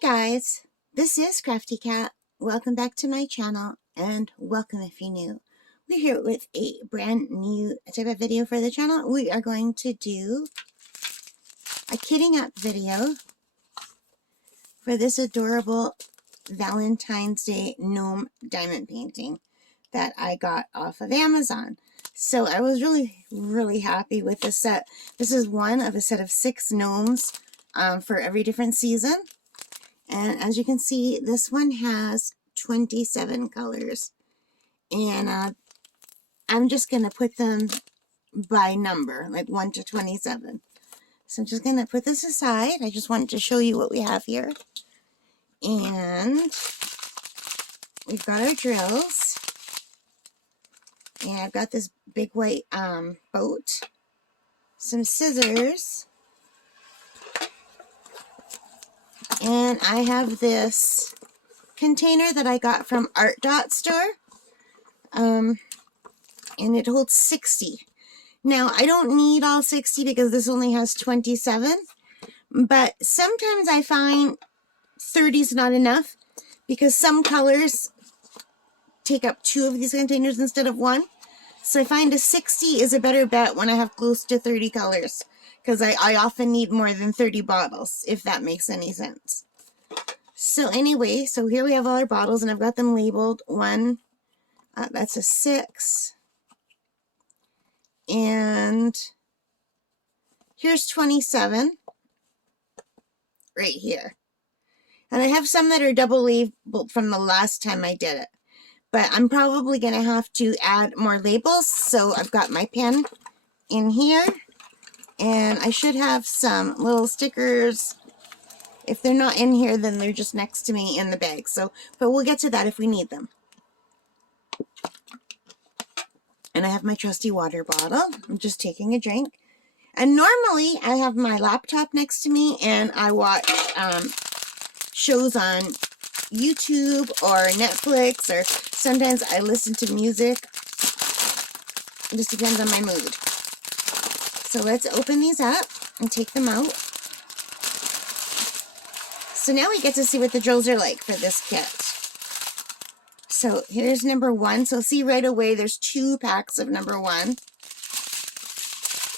guys, this is Crafty Cat. Welcome back to my channel, and welcome if you're new. We're here with a brand new type of video for the channel. We are going to do a kitting up video for this adorable Valentine's Day gnome diamond painting that I got off of Amazon. So I was really happy with this set. This is one of a set of 6 gnomes for every different season. And as you can see, this one has 27 colors. And I'm just going to put them by number, like 1 to 27. So I'm just going to put this aside. I just wanted to show you what we have here. And we've got our drills. And I've got this big white boat. Some scissors. And I have this container that I got from Art Dot Store. And it holds 60. Now, I don't need all 60 because this only has 27. But sometimes I find 30 is not enough because some colors take up 2 of these containers instead of 1. So I find a 60 is a better bet when I have close to 30 colors. Because I often need more than 30 bottles, if that makes any sense. So anyway, so here we have all our bottles, and I've got them labeled. One, that's a 6. And here's 27, right here. And I have some that are double labeled from the last time I did it. But I'm probably going to have to add more labels, so I've got my pen in here. And I should have some little stickers. If they're not in here, then they're just next to me in the bag. So, but we'll get to that if we need them. And I have my trusty water bottle. I'm just taking a drink. And normally, I have my laptop next to me, and I watch shows on YouTube or Netflix, or sometimes I listen to music. It just depends on my mood. So let's open these up and take them out. So now we get to see what the drills are like for this kit. So here's number 1. So see right away there's 2 packs of number 1.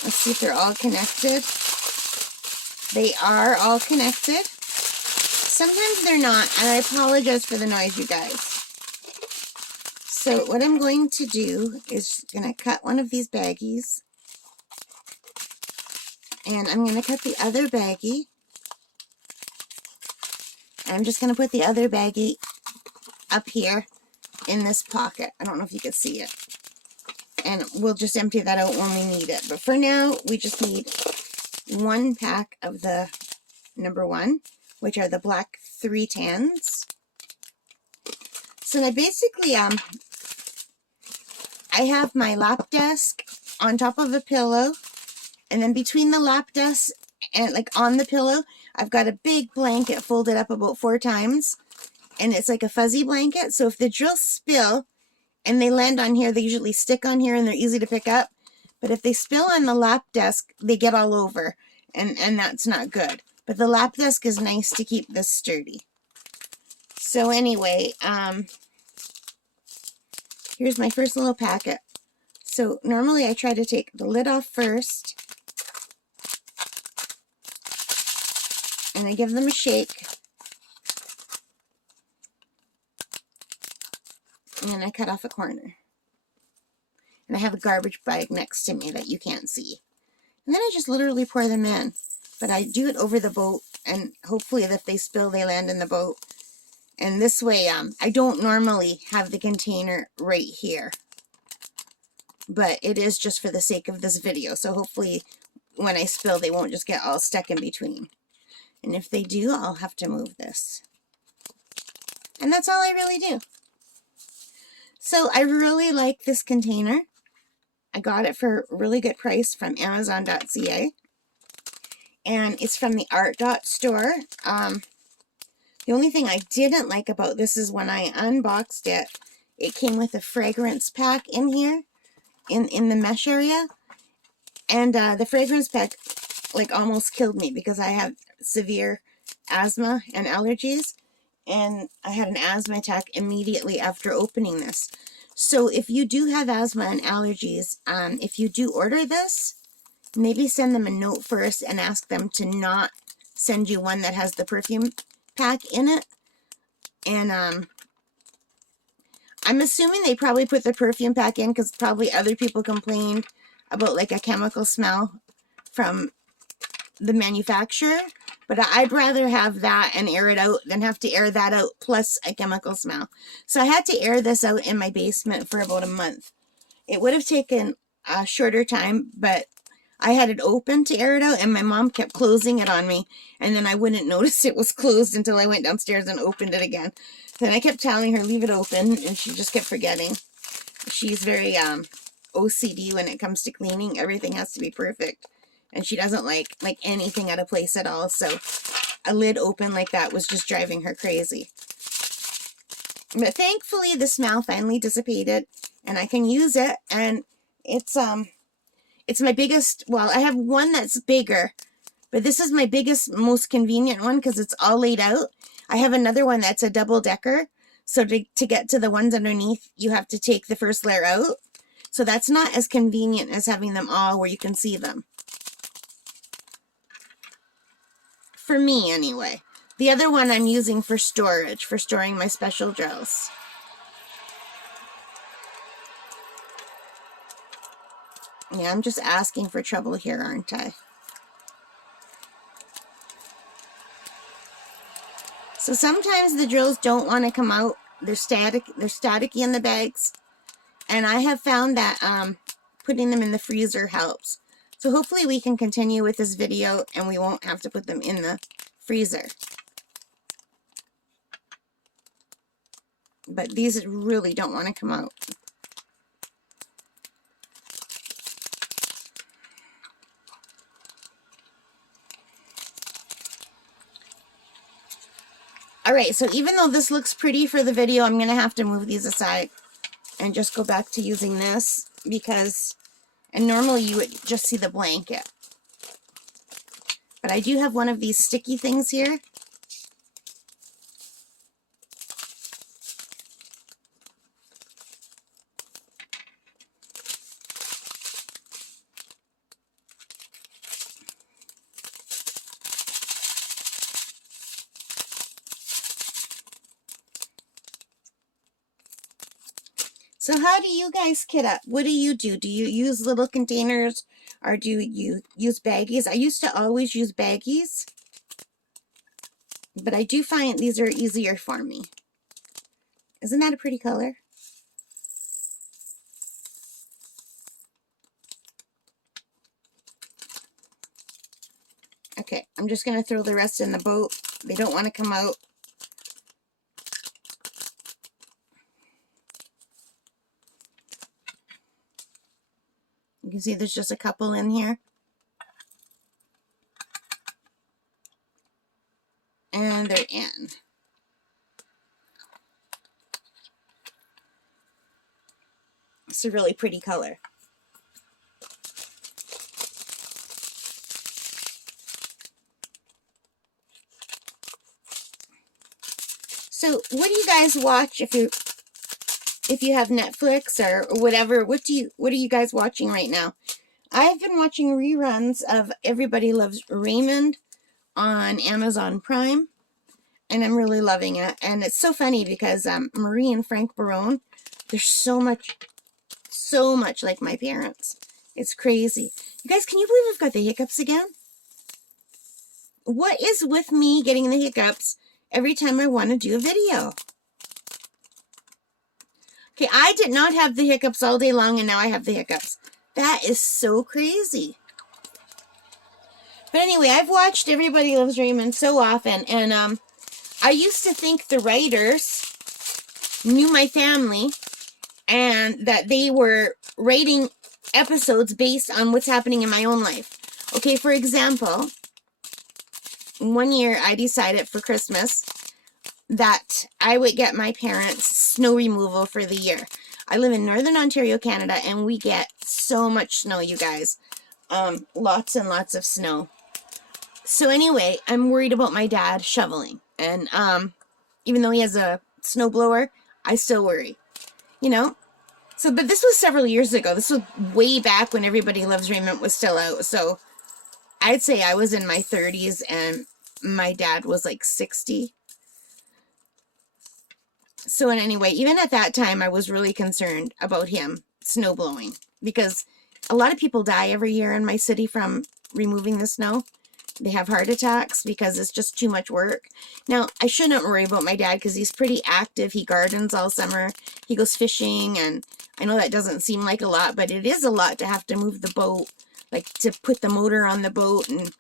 Let's see if they're all connected. They are all connected. Sometimes they're not, and I apologize for the noise, you guys. So what I'm going to do is going to cut one of these baggies. And I'm going to cut the other baggie. I'm just going to put the other baggie up here in this pocket. I don't know if you can see it. And we'll just empty that out when we need it. But for now, we just need 1 pack of the number 1, which are the black 3 tans. So now basically, I have my lap desk on top of a pillow. And then between the lap desk and like on the pillow, I've got a big blanket folded up about 4 times. And it's like a fuzzy blanket. So if the drills spill and they land on here, they usually stick on here and they're easy to pick up. But if they spill on the lap desk, they get all over. And that's not good. But the lap desk is nice to keep this sturdy. So anyway, here's my first little packet. So normally I try to take the lid off first. And I give them a shake. And I cut off a corner. And I have a garbage bag next to me that you can't see. And then I just literally pour them in. But I do it over the boat, and hopefully if they spill, they land in the boat. And this way, I don't normally have the container right here. But it is just for the sake of this video. So hopefully when I spill, they won't just get all stuck in between. And if they do, I'll have to move this. And that's all I really do. So I really like this container. I got it for a really good price from Amazon.ca. And it's from the Art Dot Store. The only thing I didn't like about this is when I unboxed it, it came with a fragrance pack in here, in the mesh area. And the fragrance pack like almost killed me because I have severe asthma and allergies, and I had an asthma attack immediately after opening this. So if you do have asthma and allergies, if you do order this, maybe send them a note first and ask them to not send you one that has the perfume pack in it. And I'm assuming they probably put the perfume pack in because probably other people complained about like a chemical smell from the manufacturer. But I'd rather have that and air it out than have to air that out plus a chemical smell. So I had to air this out in my basement for about a month. It would have taken a shorter time, but I had it open to air it out, and my mom kept closing it on me, and then I wouldn't notice it was closed until I went downstairs and opened it again. Then I kept telling her, leave it open, and she just kept forgetting. She's very OCD when it comes to cleaning. Everything has to be perfect, and she doesn't like anything out of place at all, so a lid open like that was just driving her crazy. But thankfully, the smell finally dissipated, and I can use it, and it's my biggest, well, I have one that's bigger, but this is my biggest, most convenient one because it's all laid out. I have another one that's a double-decker, so to get to the ones underneath, you have to take the first layer out. So that's not as convenient as having them all where you can see them. For me, anyway. The other one I'm using for storage, for storing my special gels. Yeah, I'm just asking for trouble here, aren't I? So sometimes the drills don't want to come out. They're staticky in the bags. And I have found that putting them in the freezer helps. So hopefully we can continue with this video and we won't have to put them in the freezer. But these really don't want to come out. Alright, so even though this looks pretty for the video, I'm going to have to move these aside and just go back to using this because, and normally you would just see the blanket. But I do have one of these sticky things here. So how do you guys kit up? What do you do? Do you use little containers or do you use baggies? I used to always use baggies, but I do find these are easier for me. Isn't that a pretty color? Okay, I'm just going to throw the rest in the boat. They don't want to come out. You can see there's just a couple in here. And they're in. It's a really pretty color. So what do you guys watch if you have Netflix or whatever? What are you guys watching right now? I've been watching reruns of Everybody Loves Raymond on Amazon Prime, and I'm really loving it. And it's so funny because Marie and Frank Barone, they're so much like my parents. It's crazy. You guys, can you believe I've got the hiccups again? What is with me getting the hiccups every time I want to do a video? Okay, I did not have the hiccups all day long, and now I have the hiccups. That is so crazy. But anyway, I've watched Everybody Loves Raymond so often, and I used to think the writers knew my family and that they were writing episodes based on what's happening in my own life. Okay, for example, one year I decided for Christmas that I would get my parents snow removal for the year. I live in Northern Ontario, Canada, and we get so much snow, you guys. Lots and lots of snow. So anyway, I'm worried about my dad shoveling. And even though he has a snowblower, I still worry. You know? So, but this was several years ago. This was way back when Everybody Loves Raymond was still out. So I'd say I was in my 30s and my dad was like 60. So in any way, even at that time, I was really concerned about him snowblowing because a lot of people die every year in my city from removing the snow. They have heart attacks because it's just too much work. Now, I shouldn't worry about my dad because he's pretty active. He gardens all summer. He goes fishing, and I know that doesn't seem like a lot, but it is a lot to have to move the boat, like to put the motor on the boat and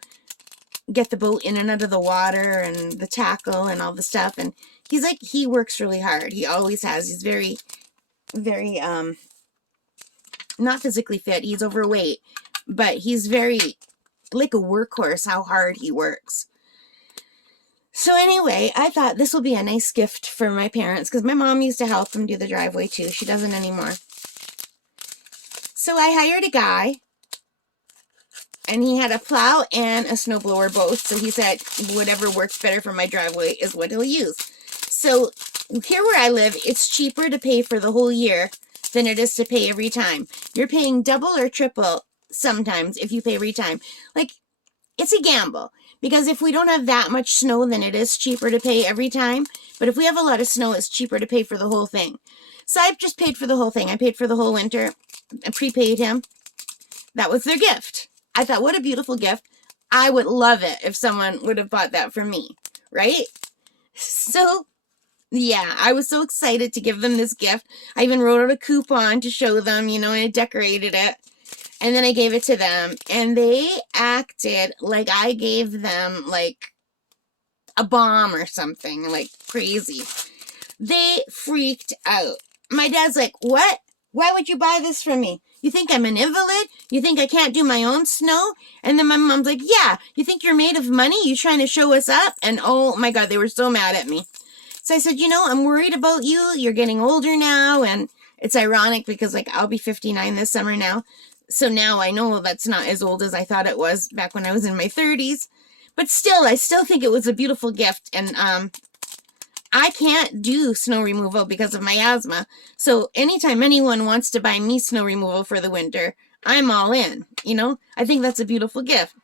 get the boat in and out of the water and the tackle and all the stuff. And he's like, he works really hard. He always has. He's very, very, not physically fit. He's overweight, but he's very like a workhorse, how hard he works. So anyway, I thought this will be a nice gift for my parents because my mom used to help them do the driveway too. She doesn't anymore. So I hired a guy, and he had a plow and a snowblower both. So he said whatever works better for my driveway is what he'll use. So here where I live, it's cheaper to pay for the whole year than it is to pay every time. You're paying double or triple sometimes if you pay every time. Like, it's a gamble. Because if we don't have that much snow, then it is cheaper to pay every time. But if we have a lot of snow, it's cheaper to pay for the whole thing. So I've just paid for the whole thing. I paid for the whole winter. I prepaid him. That was their gift. I thought, what a beautiful gift. I would love it if someone would have bought that for me, right? So, yeah, I was so excited to give them this gift. I even wrote out a coupon to show them, you know, and I decorated it. And then I gave it to them, and they acted like I gave them, like, a bomb or something, like, crazy. They freaked out. My dad's like, what? Why would you buy this from me? You think I'm an invalid? You think I can't do my own snow? And then my mom's like, yeah, you think you're made of money? You trying to show us up? And oh my God, they were so mad at me. So I said, you know, I'm worried about you. You're getting older now. And it's ironic because, like, I'll be 59 this summer now. So now I know that's not as old as I thought it was back when I was in my 30s. But still, I still think it was a beautiful gift. And I can't do snow removal because of my asthma. So anytime anyone wants to buy me snow removal for the winter, I'm all in. You know, I think that's a beautiful gift.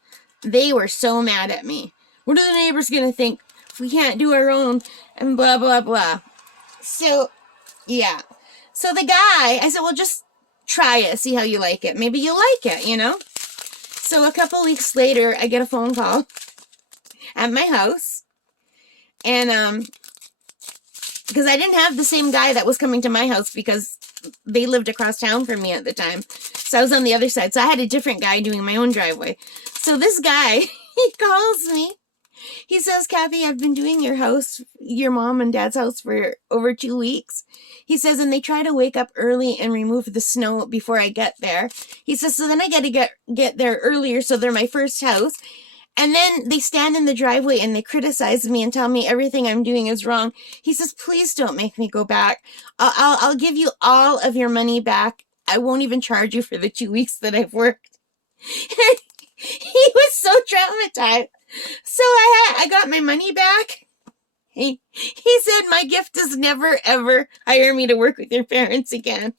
They were so mad at me. What are the neighbors going to think if we can't do our own and blah, blah, blah. So, yeah. So the guy, I said, well, just try it, see how you like it. Maybe you like it, you know? So a couple weeks later, I get a phone call at my house. And, because I didn't have the same guy that was coming to my house because they lived across town from me at the time. So I was on the other side. So I had a different guy doing my own driveway. So this guy, he calls me. He says, Kathy, I've been doing your house, your mom and dad's house for over 2 weeks. He says, and they try to wake up early and remove the snow before I get there. He says, so then I got to get there earlier, so they're my first house. And then they stand in the driveway and they criticize me and tell me everything I'm doing is wrong. He says, please don't make me go back. I'll give you all of your money back. I won't even charge you for the 2 weeks that I've worked. He was so traumatized. So I got my money back. He said, my gift is never, ever hire me to work with your parents again.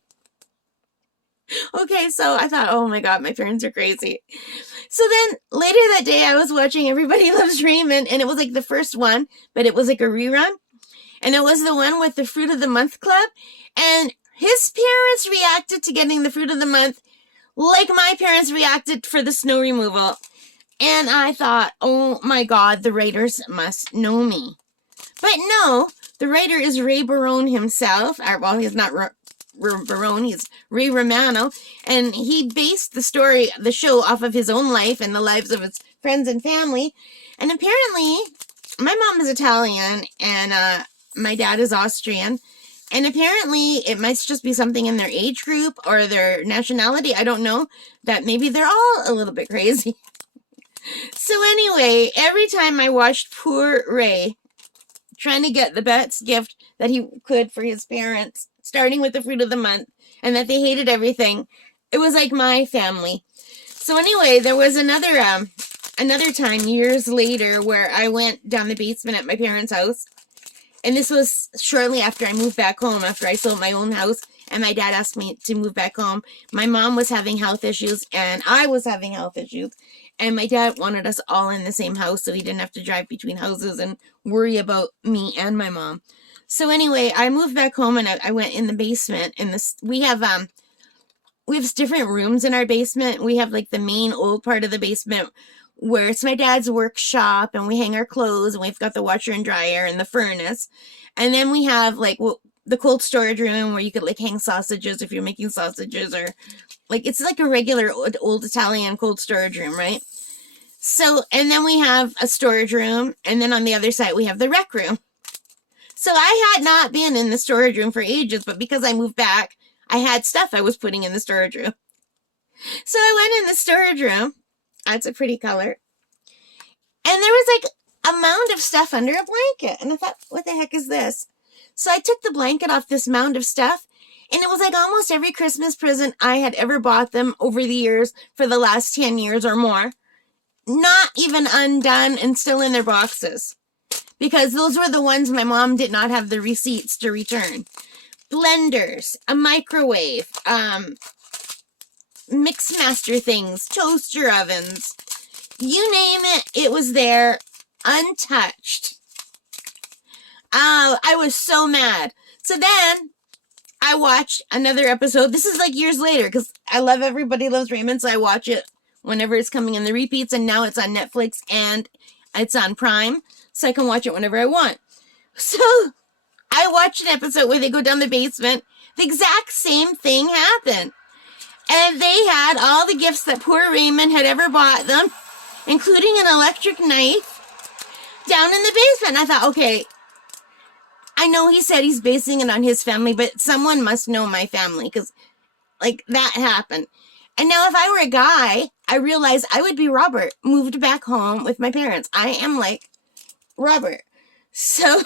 Okay, so I thought, oh my God, my parents are crazy. So then later that day, I was watching Everybody Loves Raymond, and it was like the first one, but it was like a rerun. And it was the one with the Fruit of the Month Club. And his parents reacted to getting the Fruit of the Month like my parents reacted for the snow removal. And I thought, oh my God, the writers must know me. But no, the writer is Ray Barone himself. Well, he's not Barone, he's Ray Romano. And he based the show off of his own life and the lives of his friends and family. And apparently, my mom is Italian and my dad is Austrian. And apparently, it might just be something in their age group or their nationality. I don't know. That maybe they're all a little bit crazy. So anyway, every time I watched poor Ray trying to get the best gift that he could for his parents, starting with the Fruit of the Month, and that they hated everything, it was like my family. So anyway, there was another another time years later where I went down the basement at my parents' house. And this was shortly after I moved back home, after I sold my own house, and my dad asked me to move back home. My mom was having health issues, and I was having health issues. And my dad wanted us all in the same house so he didn't have to drive between houses and worry about me and my mom. So anyway, I moved back home and I went in the basement. And we have different rooms in our basement. We have like the main old part of the basement where it's my dad's workshop and we hang our clothes and we've got the washer and dryer and the furnace. And then we have like the cold storage room where you could like hang sausages if you're making sausages, or like it's like a regular old Italian cold storage room, right? So, and then we have a storage room, and then on the other side we have the rec room. So I had not been in the storage room for ages, but because I moved back, I had stuff I was putting in the storage room. So I went in the storage room. That's a pretty color. And there was like a mound of stuff under a blanket. And I thought, what the heck is this? So I took the blanket off this mound of stuff. And it was like almost every Christmas present I had ever bought them over the years for the last 10 years or more. Not even undone and still in their boxes. Because those were the ones my mom did not have the receipts to return. Blenders, a microwave, Mixmaster things, toaster ovens, you name it, it was there, untouched. I was so mad. So then I watched another episode. This is like years later because I love Everybody Loves Raymond, so I watch it whenever it's coming in the repeats, and now it's on Netflix and it's on Prime, so I can watch it whenever I want. So I watched an episode where they go down the basement. The exact same thing happened. And they had all the gifts that poor Raymond had ever bought them, including an electric knife, down in the basement. I thought, okay, I know he said he's basing it on his family, but someone must know my family because, like, that happened. And now if I were a guy, I realized I would be Robert, moved back home with my parents. I am like Robert. So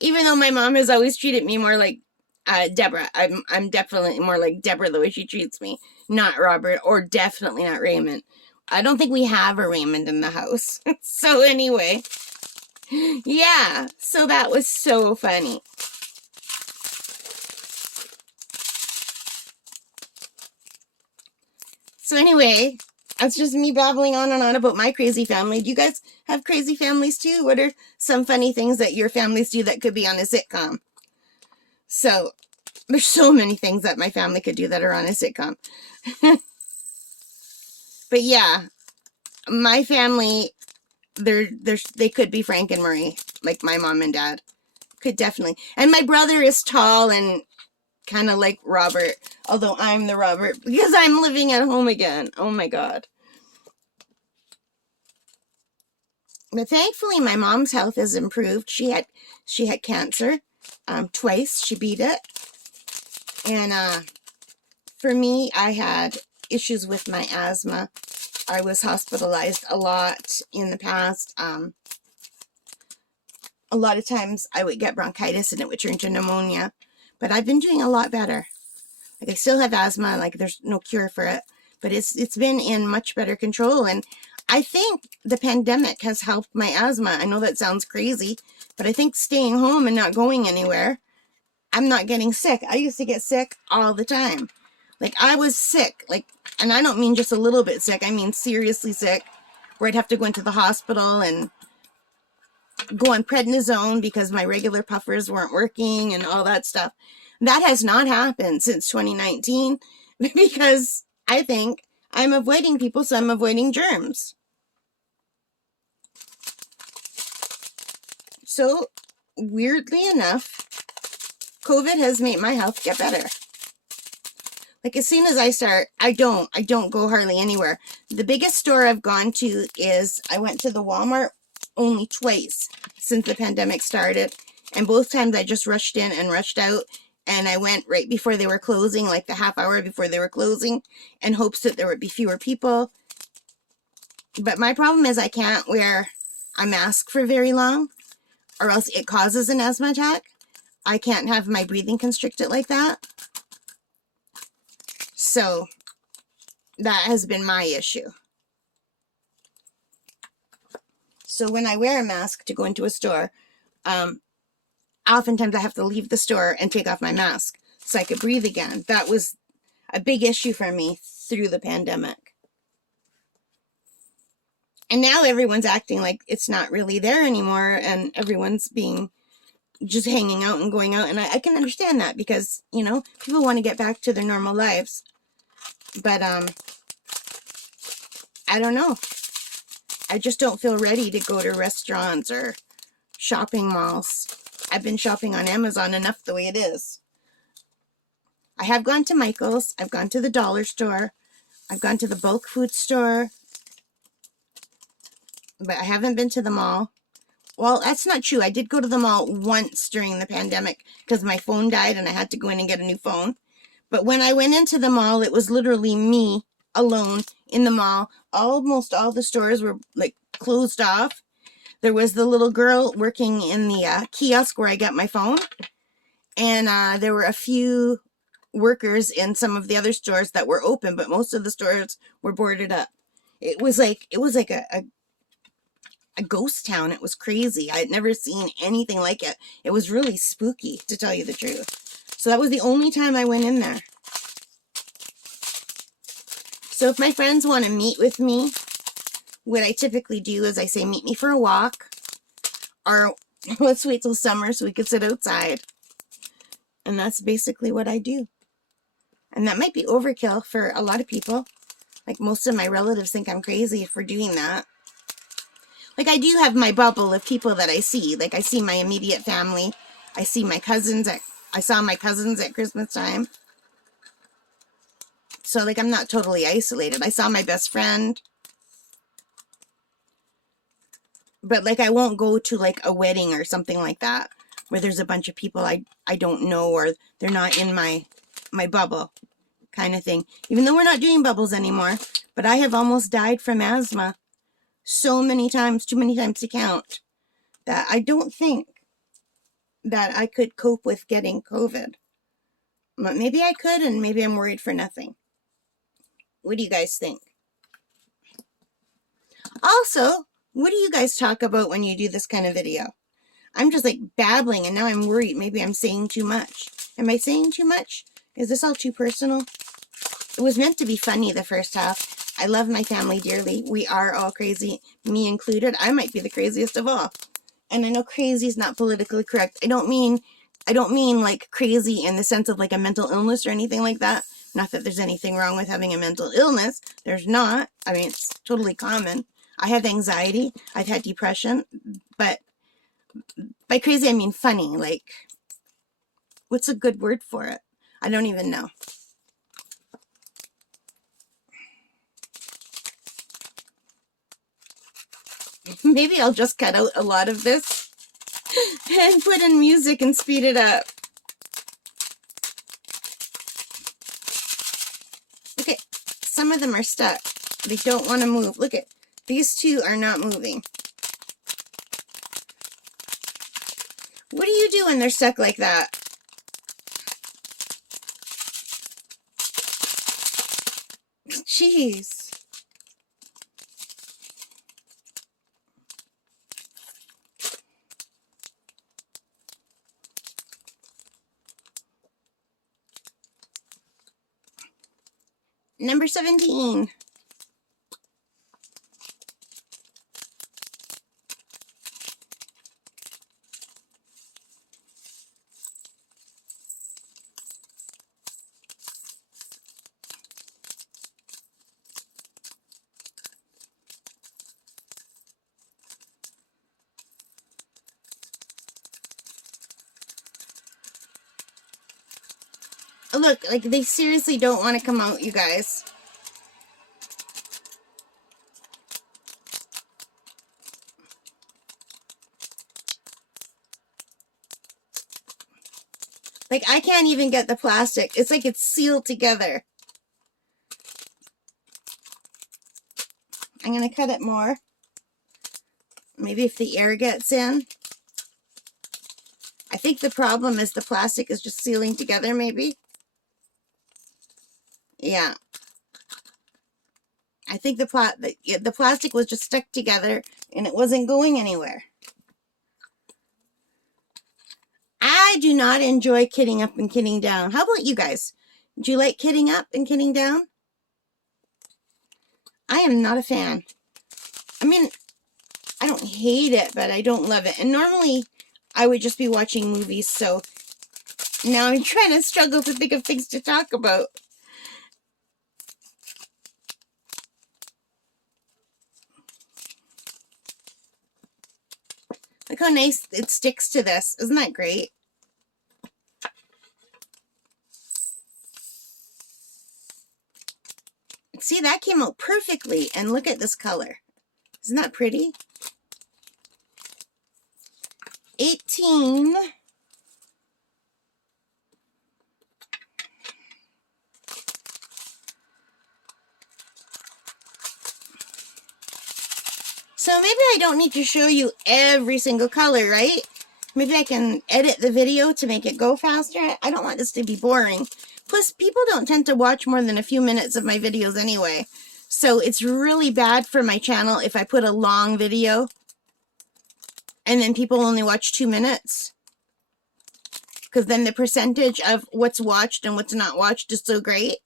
even though my mom has always treated me more like Deborah, I'm definitely more like Deborah the way she treats me, not Robert, or definitely not Raymond. I don't think we have a Raymond in the house. So anyway, yeah, so that was so funny. So anyway, that's just me babbling on and on about my crazy family. Do you guys have crazy families too? What are some funny things that your families do that could be on a sitcom? So, there's so many things that my family could do that are on a sitcom. But yeah, my family, they could be Frank and Marie, like my mom and dad. Could definitely. And my brother is tall and kind of like Robert, although I'm the Robert because I'm living at home again. Oh my God. But thankfully, my mom's health has improved. She had cancer twice. She beat it. And for me, I had issues with my asthma. I was hospitalized a lot in the past. A lot of times I would get bronchitis and it would turn to pneumonia. But I've been doing a lot better. Like, I still have asthma, like there's no cure for it. But it's been in much better control. And I think the pandemic has helped my asthma. I know that sounds crazy, but I think staying home and not going anywhere, I'm not getting sick. I used to get sick all the time. Like, I was sick, like, and I don't mean just a little bit sick. I mean seriously sick, where I'd have to go into the hospital and go on prednisone because my regular puffers weren't working and all that stuff. That has not happened since 2019 because I think I'm avoiding people, so I'm avoiding germs. So, weirdly enough, COVID has made my health get better. Like, as soon as I start, I don't go hardly anywhere. The biggest store I've gone to is, I went to the Walmart only twice since the pandemic started. And both times I just rushed in and rushed out. And I went right before they were closing, like the half hour before they were closing, in hopes that there would be fewer people. But my problem is I can't wear a mask for very long, or else it causes an asthma attack. I can't have my breathing constricted like that. So, that has been my issue. So when I wear a mask to go into a store, oftentimes I have to leave the store and take off my mask so I could breathe again. That was a big issue for me through the pandemic. And now everyone's acting like it's not really there anymore, and everyone's being just hanging out and going out. And I can understand that because, you know, people want to get back to their normal lives. But I don't know. I just don't feel ready to go to restaurants or shopping malls. I've been shopping on Amazon enough the way it is. I have gone to Michael's. I've gone to the dollar store. I've gone to the bulk food store. But I haven't been to the mall. Well, that's not true. I did go to the mall once during the pandemic because my phone died and I had to go in and get a new phone. But when I went into the mall, it was literally me alone in the mall. Almost all the stores were like closed off. There was the little girl working in the kiosk where I got my phone. And there were a few workers in some of the other stores that were open, but most of the stores were boarded up. It was like a ghost town. It was crazy. I had never seen anything like it. It was really spooky, to tell you the truth. So that was the only time I went in there. So if my friends want to meet with me, what I typically do is I say, meet me for a walk, or let's wait till summer so we could sit outside. And that's basically what I do. And that might be overkill for a lot of people. Like, most of my relatives think I'm crazy for doing that. Like, I do have my bubble of people that I see. Like, I see my immediate family. I see my cousins. I saw my cousins at Christmas time. So, like, I'm not totally isolated. I saw my best friend. But, like, I won't go to, like, a wedding or something like that where there's a bunch of people I don't know, or they're not in my bubble kind of thing. Even though we're not doing bubbles anymore. But I have almost died from asthma so many times, too many times to count, that I don't think that I could cope with getting COVID. But maybe I could, and maybe I'm worried for nothing. What do you guys think? Also, what do you guys talk about when you do this kind of video? I'm just like babbling, and now I'm worried maybe I'm saying too much. Am I saying too much? Is this all too personal? It was meant to be funny the first half. I love my family dearly. We are all crazy, me included. I might be the craziest of all. And I know crazy is not politically correct. I don't mean like crazy in the sense of like a mental illness or anything like that. Not that there's anything wrong with having a mental illness. There's not. I mean, it's totally common. I have anxiety. I've had depression. But by crazy, I mean funny. Like, what's a good word for it? I don't even know. Maybe I'll just cut out a lot of this and put in music and speed it up. Okay, some of them are stuck. They don't want to move. Look at these two are not moving. What do you do when they're stuck like that? Jeez. Number 17. Look, like they seriously don't want to come out, you guys. Like, I can't even get the plastic. It's like it's sealed together. I'm going to cut it more. Maybe if the air gets in. I think the problem is the plastic is just sealing together, maybe. Yeah. I think the plastic was just stuck together and it wasn't going anywhere. I do not enjoy kitting up and kitting down. How about you guys? Do you like kitting up and kitting down? I am not a fan. I mean, I don't hate it, but I don't love it. And normally, I would just be watching movies, so now I'm trying to struggle to think of things to talk about. Look how nice it sticks to this. Isn't that great? See, that came out perfectly. And look at this color. Isn't that pretty? 18. So maybe I don't need to show you every single color, right? Maybe I can edit the video to make it go faster. I don't want this to be boring. Plus, people don't tend to watch more than a few minutes of my videos anyway. So it's really bad for my channel if I put a long video and then people only watch 2 minutes. Because then the percentage of what's watched and what's not watched is so great.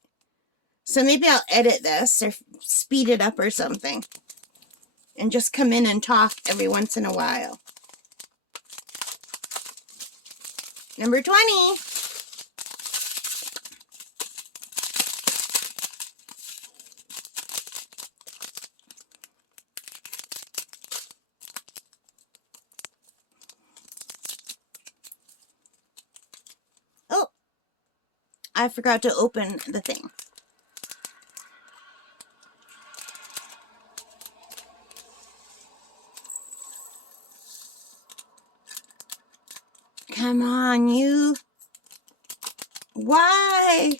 So maybe I'll edit this or speed it up or something. And just come in and talk every once in a while. Number 20. Oh, I forgot to open the thing. Come on, you. Why?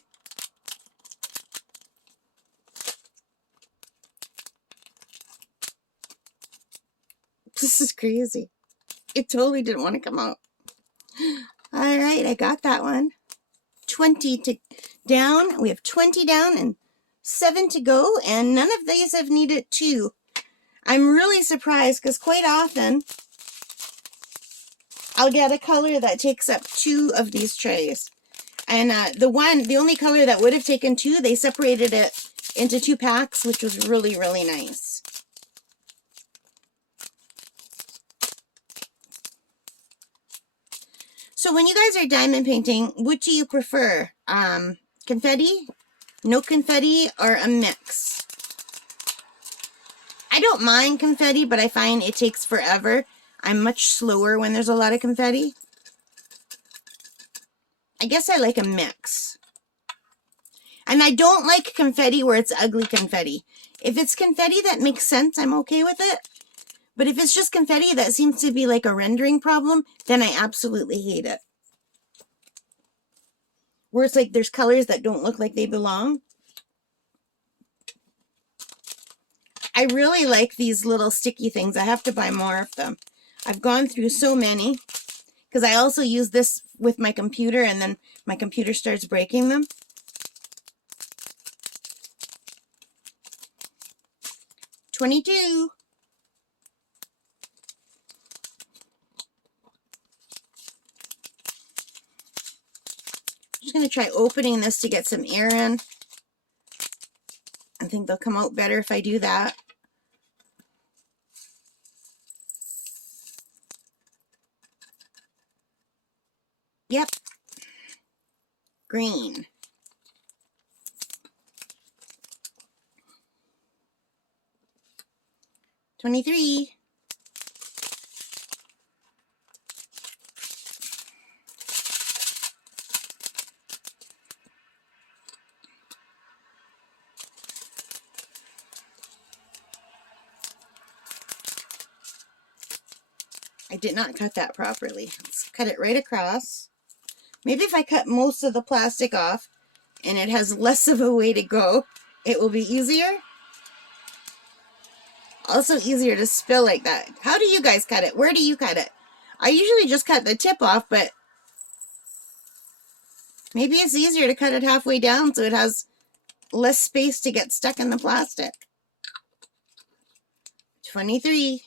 This is crazy. It totally didn't want to come out. All right, I got that one. 20 to down. We have 20 down and 7 to go, and none of these have needed 2. I'm really surprised because quite often I'll get a color that takes up 2 of these trays. And the only color that would have taken 2, they separated it into 2 packs, which was really, really nice. So when you guys are diamond painting, what do you prefer? Confetti, no confetti, or a mix? I don't mind confetti, but I find it takes forever. I'm much slower when there's a lot of confetti. I guess I like a mix. And I don't like confetti where it's ugly confetti. If it's confetti that makes sense, I'm okay with it. But if it's just confetti that seems to be like a rendering problem, then I absolutely hate it. Where it's like there's colors that don't look like they belong. I really like these little sticky things. I have to buy more of them. I've gone through so many because I also use this with my computer and then my computer starts breaking them. $22. Just going to try opening this to get some air in. I think they'll come out better if I do that. Yep. Green. $23. I did not cut that properly. Let's cut it right across. Maybe if I cut most of the plastic off and it has less of a way to go, it will be easier. Also easier to spill like that. How do you guys cut it? Where do you cut it? I usually just cut the tip off, but maybe it's easier to cut it halfway down so it has less space to get stuck in the plastic. 23.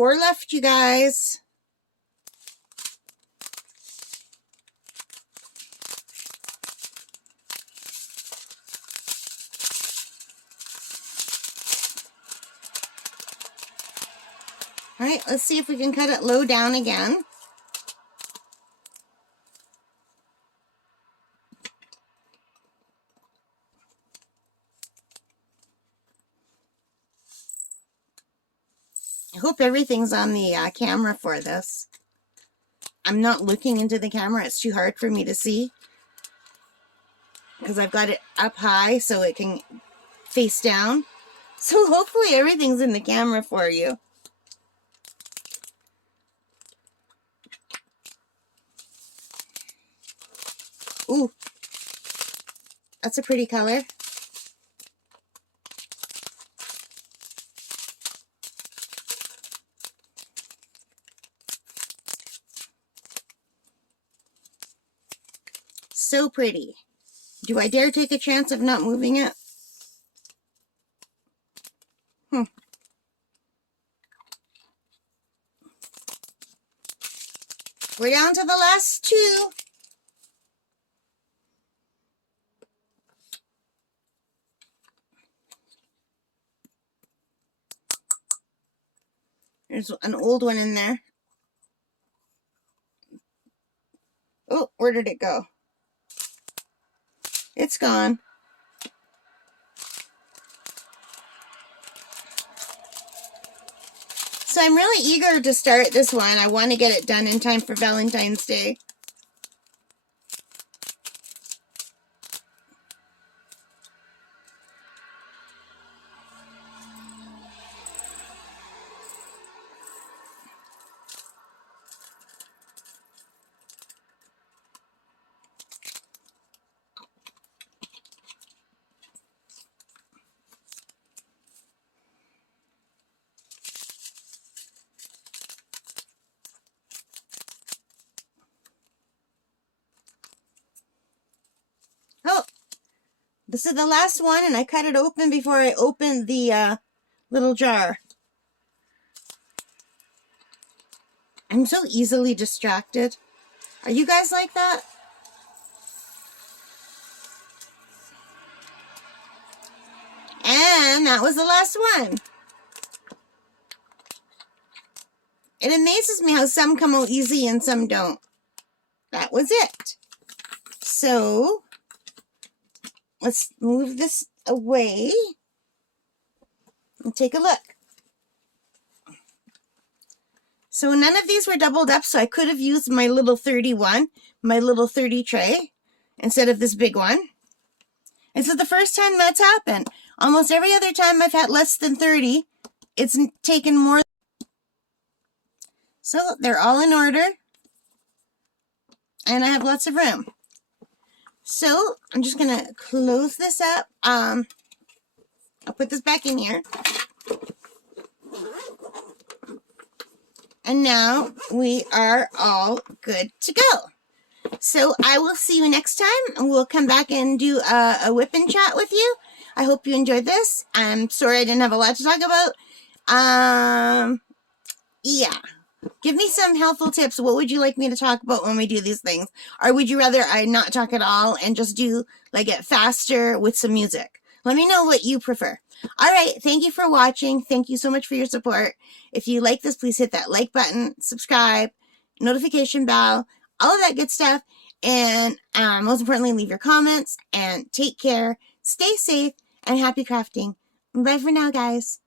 4 left, you guys. All right, let's see if we can cut it low down again. I hope everything's on the camera for this. I'm not looking into the camera. It's too hard for me to see because I've got it up high so it can face down. So hopefully everything's in the camera for you. Ooh, that's a pretty color. So pretty. Do I dare take a chance of not moving it? We're down to the last 2. There's an old one in there. Oh, where did it go? It's gone. So I'm really eager to start this one. I want to get it done in time for Valentine's Day. Oh, this is the last one, and I cut it open before I opened the little jar. I'm so easily distracted. Are you guys like that? And that was the last one. It amazes me how some come out easy and some don't. That was it. So, let's move this away and take a look. So none of these were doubled up, so I could have used my little 31, my little 30 tray, instead of this big one. And so the first time that's happened. Almost every other time I've had less than 30, it's taken more. So they're all in order, and I have lots of room. So I'm just going to close this up. I'll put this back in here. And now we are all good to go. So I will see you next time, and we'll come back and do a whip and chat with you. I hope you enjoyed this. I'm sorry I didn't have a lot to talk about. Yeah. Give me some helpful tips. What would you like me to talk about when we do these things? Or would you rather I not talk at all and just do like it faster with some music? Let me know what you prefer. All right. Thank you for watching. Thank you so much for your support. If you like this, please hit that like button, subscribe, notification bell, all of that good stuff. And most importantly, leave your comments and take care. Stay safe and happy crafting. Bye for now, guys.